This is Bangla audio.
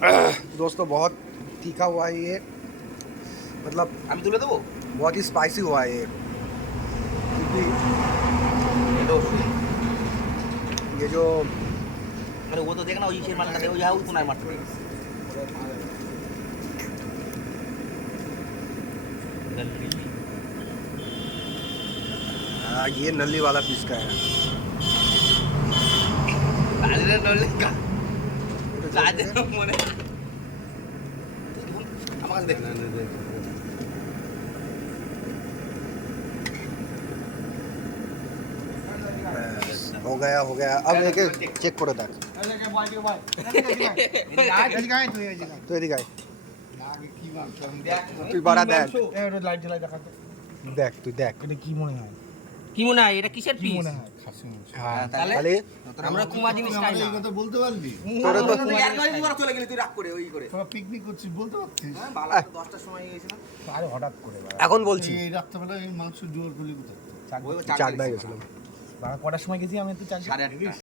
दोस्तों बहुत तीखा हुआ है ये, मतलब আমি তুলে দেবো बहुत ही स्पाइसी हुआ है ये, क्योंकि ये जो अरे वो तो देखना वो इसे मारना देखो यहाँ उतना मारते ये नली वाला पीस का है। রাজের নলে রাজের মনে আমাকে দেখ না हो गया अब एक चेक করে দেখ তুই এদিকে আয় তুই বাড়া দেখ লাইট জ্বালাই দেখা তো দেখ তুই দেখ এটা কি মনে হয় কি মনে হয় এটা কিসের কি পিস মনে হয় খাসি মাংস হ্যাঁ তাহলে? তাহলে আমরা কুমা জিনিস খাই না এই কথা বলতে পারবি? তোরা তো চলে গেলি তুই রাগ করে ওই করে তোরা পিকনিক করছিস বলতে পারছিস? বালা 10টার সময় গেছে না আরে হঠাৎ করে বাড়া এখন বলছি এই রাত্রেবেলা এই মাংস জোর করলি কোথায়? চাকদায় গেছিলাম বাড়া কটার সময় গেছি আমি একটু চার 8:30